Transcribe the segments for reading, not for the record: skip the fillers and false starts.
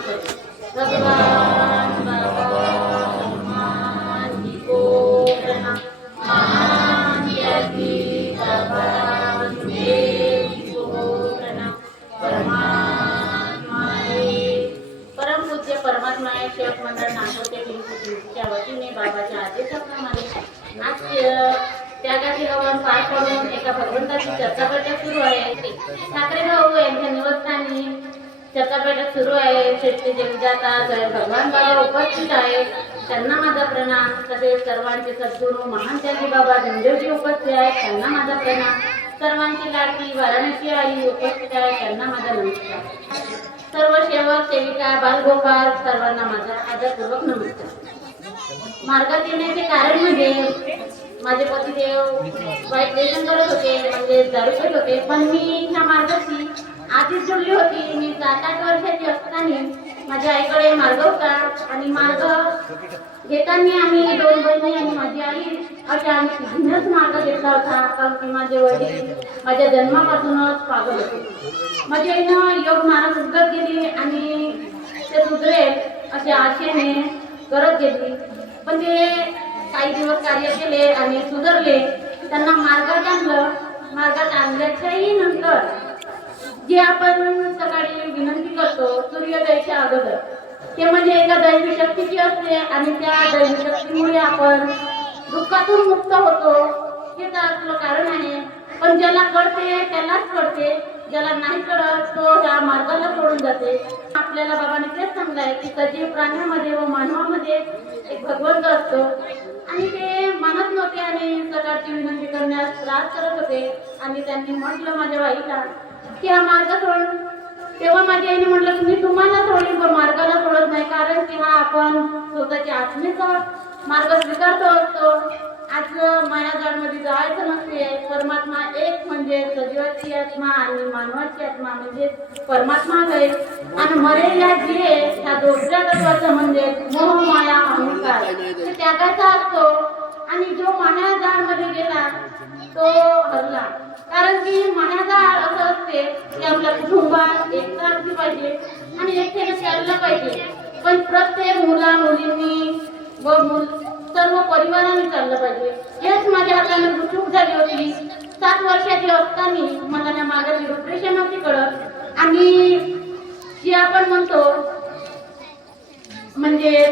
करो। भगवान बाबा हनुमान जी को प्रणाम। महान त्यागी बाबा रामदेव जी को प्रणाम। परम पूज्य परमात्मा सेवक मंडळ नागपूरच्या टीमच्या वतीने बाबाच्या आदेशाप्रमाणे आज त्यागाची हवन पार पडून एका भगवंताची चर्चा बैठक सुरू आहे। ठाकरे भाऊ यांच्या निवासस्थानी चर्चा बैठक सुरू आहे। शेट्टी जगजाता भगवान बाबा उपस्थित आहे, त्यांना माझा प्रणाम। तसेच सर्वांचे सद्गुरू महान त्यागी बाबा जमदेवजी उपस्थित आहेत, त्यांना माझा प्रणाम। सर्वांची लाडकी वाराणसी आई उपस्थित आहे, त्यांना माझा नमस्कार। सर्व सेवक सेविका बालगोपाल सर्वांना माझा आदरपूर्वक नमस्कार। मार्गात येण्याचे कारण म्हणजे माझे पतिदेव वाईट व्यसन करत होते, म्हणजे दारू पीत होते, पण मी ह्या मार्गाशी आधीच जोडली होती। मी 7-8 वर्षाची असताना माझ्या आईकडे मार्ग होता आणि मार्ग घेताना आम्ही 2 बहिणी आणि माझी आई अशा आम्ही तिघींनीच मार्ग घेतला होता। कारण की माझे वडील माझ्या जन्मापासूनच पागल होते। माझी आईनं योग मार्ग उद्गत गेली आणि ते सुधरेल अशा आशेने करत गेली, पण ते काही दिवस कार्य केले आणि सुधारले। त्यांना मार्गात आणलं। मार्गात आणल्याच्याही नंतर जे आपण सकाळी विनंती करतो सूर्योदयाच्या अगोदर, ते म्हणजे एका दैवी शक्तीची असते आणि त्या दैवी शक्तीमुळे आपण दुःखातून मुक्त होतो, हेच आपलं कारण आहे। पण ज्याला कळते त्यालाच कळते, ज्याला नाही कळत तो ह्या मार्गाला सोडून जाते। आपल्याला बाबाने तेच सांगितलंय की सजीव प्राण्यामध्ये व मानवामध्ये एक भगवंत असतो आणि ते मानत नव्हते आणि सकाळची विनंती करण्यास त्रास करत होते। आणि त्यांनी म्हटलं माझ्या बाईला की हा मार्ग सोड। तेव्हा माझ्या आईने म्हटलं की मी तुम्हाला सोडली पण मार्गाला सोडत नाही, कारण की हा आपण स्वतःच्या आत्मेचा मार्ग स्वीकारतो असतो। आज मायाजाळमध्ये जायचं नसते। परमात्मा एक म्हणजे सजीवाची आत्मा आणि मानवाची आत्मा म्हणजे परमात्मा आहे आणि मरेला जीवे ह्या दोघ्या तत्वाचं म्हणजे मोह माया अहंकार ते त्यागाचा असतो आणि जो मायाजाळमध्ये गेला तो हरला। कारण की मायाजाळ असं असते की आपल्या कुटुंबात एकता असली पाहिजे आणि एकतेने चाललं पाहिजे, पण प्रत्येक मुला मुलींनी व सर्व परिवाराने चाललं पाहिजे। हेच माझ्या हाताने चूक झाली होती। 7 वर्षाची असताना मला त्या मार्गाची रूपरेषा नव्हती कळत आणि जे आपण म्हणतो म्हणजे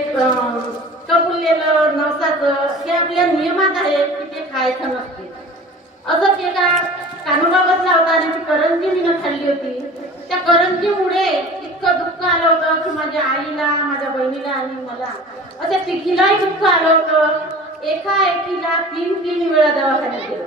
कपुरलेलं नवसाचं हे आपल्या नियमात आहे की ते खायचं नसते। असंच एका कानोबा बसला होता आणि ती करंजी मी खाल्ली होती। त्या करंजीमुळे इतकं दुःख आलं होतं की माझ्या आईला माझ्या बहिणीला आणि मला अशा तिघीलाही दुःख आलं होतं। एका एकीला 3 वेळा दवाखान्यात गेलो।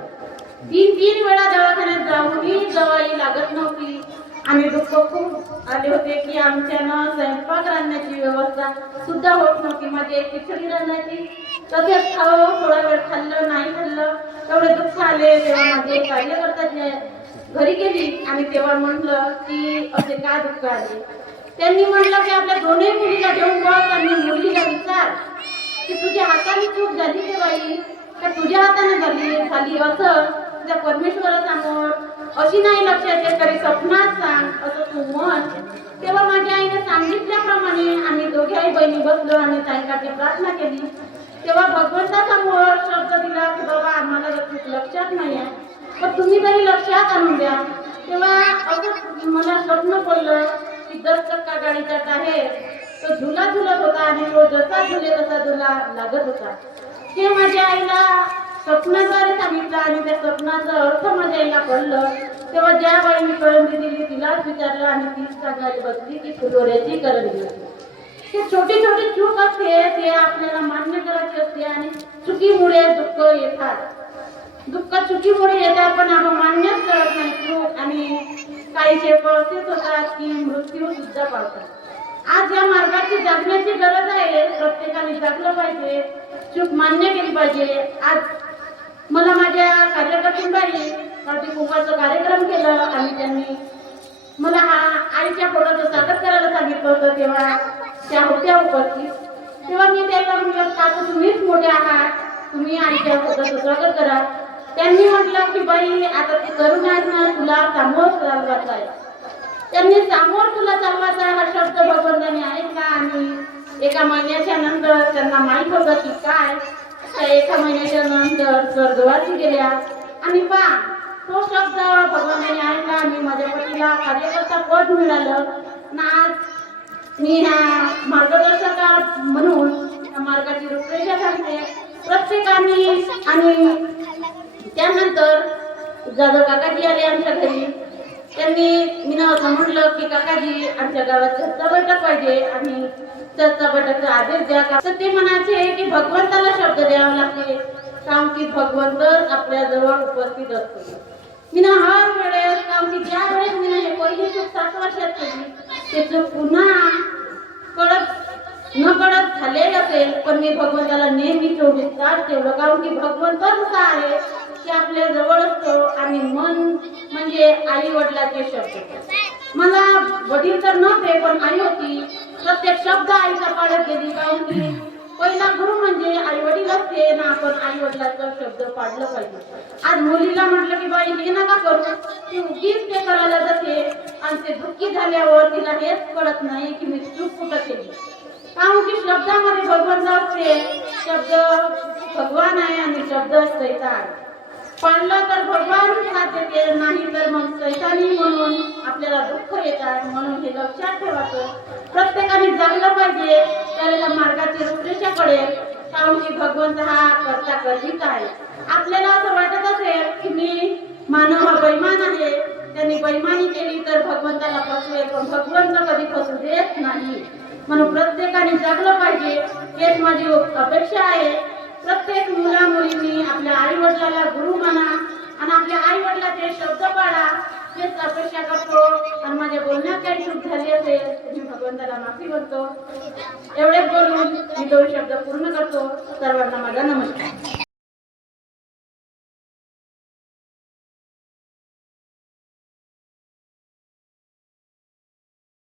3 वेळा दवाखान्यात जाऊनही दवाई लागत नव्हती आणि दुःख खूप आले होते की आमच्यानं स्वयंपाक रांधण्याची व्यवस्था सुद्धा होत नव्हती। माझी एक खिचडी रांधायची, तसेच थोडा वेळ खाल्लं नाही खाल्लं तेवढे दुःख आले। तेव्हा माझे कार्यकर्ता घरी गेली आणि तेव्हा म्हटलं की असे का दुःख आले। त्यांनी म्हटलं की आपल्या दोन्ही मुलीला घेऊन बस आणि मुलीला विचार की तुझ्या हाताने चूक झाली की बाई, का तुझ्या हाताने झाली असं तुझ्या परमेश्वरासमोर अशी नाही लक्षात येत तरी स्वप्नात सांग असं तू म्हण। तेव्हा माझ्या आईने सांगितल्याप्रमाणे आम्ही दोघ्याही बहिणी बसलो आणि सायंकाळची प्रार्थना केली। तेव्हा भगवंतासमोर शब्द दिला की बाबा आम्हाला चूक लक्षात नाही आहे, पण तुम्ही तरी लक्षात आणून द्या। तेव्हा असं मला स्वप्न पडलं की 10 चक्का गाडीचा टायर तो झुला झुलत होता आणि तो जसा झुले तसा झुला लागत होता। ते माझ्या आईला स्वप्नाद्वारे सांगितलं आणि त्या स्वप्नाचा अर्थ माझ्या आईला कळलं। तेव्हा ज्या बाईने करंजी दिली तिलाच विचारलं आणि तीच सांगायला बसली की फुलोऱ्याची करंजी होती। ते छोटी छोटी चूक असते ते आपल्याला मान्य करायची असते आणि चुकीमुळे दुःख येतात। दुःख चुकीमुळे येतात पण आपण मान्यच करत नाही चूक आणि काही शेप असेच होतात की मृत्यू सुद्धा पावतात। आज या मार्गाची जगण्याची गरज आहे। प्रत्येकाने जगलं पाहिजे, चूक मान्य केली पाहिजे। आज मला माझ्या कार्यकर्त्यांबाई कुंभाचा कार्यक्रम केला आणि त्यांनी मला आईच्या पोटाचं स्वागत करायला सांगितलं होतं। तेव्हा त्या होत्या उपस्थित। तेव्हा मी त्याला म्हटलं काका तुम्हीच मोठे आहात, तुम्ही आईच्या पोटाचं स्वागत करा। त्यांनी म्हटलं की बाई आता ते तरुण आहेत ना, तुला सामोरं चालवायचं आहे। त्यांनी समोर तुला चालवायचा हा शब्द भगवंताने ऐकला आणि एका महिन्याच्या नंतर त्यांना माहित होतं की काय त्या एका महिन्याच्या नंतर स्वर्गवासी गेल्या आणि पा तो शब्द भगवंताने ऐकला आणि माझ्या पतीला कार्यकर्ता पद मिळालं ना आज मी ह्या मार्गदर्शका म्हणून त्या मार्गाची रूपरेषा सांगते प्रत्येकाने आणि त्यानंतर जाधव काकाजी आले आमच्या घरी त्यांनी मी असं म्हटलं की काकाजी आमच्या गावात चर्चा बैठक पाहिजे आणि चर्चा बैठकचा आदेश द्या तर ते म्हणायचे की भगवंताला शब्द द्यावा लागते कारण की भगवंत आपल्या जवळ उपस्थित असतो मी हर वेळेस कारण की ज्या वेळेस मी हे पहिली चूक 7 वर्षात केली ते चूक पुन्हा न कळत झालेलं असेल पण मी भगवंताला नेहमी 24 तास ठेवलं कारण की भगवंत असा आहे की आपल्या जवळ असतो आणि मन म्हणजे आई वडिलाचे शब्द मला वडील तर नव्हते पण आई होती प्रत्येक शब्द आईचा पाळत गेली कारण की पहिला गुरु म्हणजे आई वडील असते ना आपण आई वडिलाचा शब्द पाळलं पाहिजे आज मुलीला म्हटलं की बाई हे नका करू ती उगीच ते करायला जाते आणि ते दुःखी झाल्यावर तिला हेच कळत नाही की मी चूक कुठं केली कारण की शब्दामध्ये भगवंत असते शब्द भगवान आहे आणि शब्द सैतान पाळलं तर भगवान साथ देते नाही तर मग सैतानी म्हणून आपल्याला दुःख येतात म्हणून हे लक्षात ठेवायचं प्रत्येकाने जगलं पाहिजे त्याला मार्गाची रूपरेषा कळेल कारण की भगवंत हा करता कधीच आहे आपल्याला असं वाटत असेल की मी मानव हा बैमान आहे त्यांनी बैमानी केली तर भगवंताला फसवेल पण भगवंत कधी फसू देत नाही म्हणून प्रत्येकाने जगलं पाहिजे हेच माझी अपेक्षा आहे प्रत्येक मुला मुलींनी आपल्या आई वडिलाला गुरु माना आणि आपल्या आई वडिलाचे शब्द पाळा हेच अपेक्षा करतो आणि माझ्या बोलण्यात काही चूक झाली असेल मी भगवंताला माफी करतो एवढेच बोलून मी 2 शब्द पूर्ण करतो सर्वांना माझा नमस्कार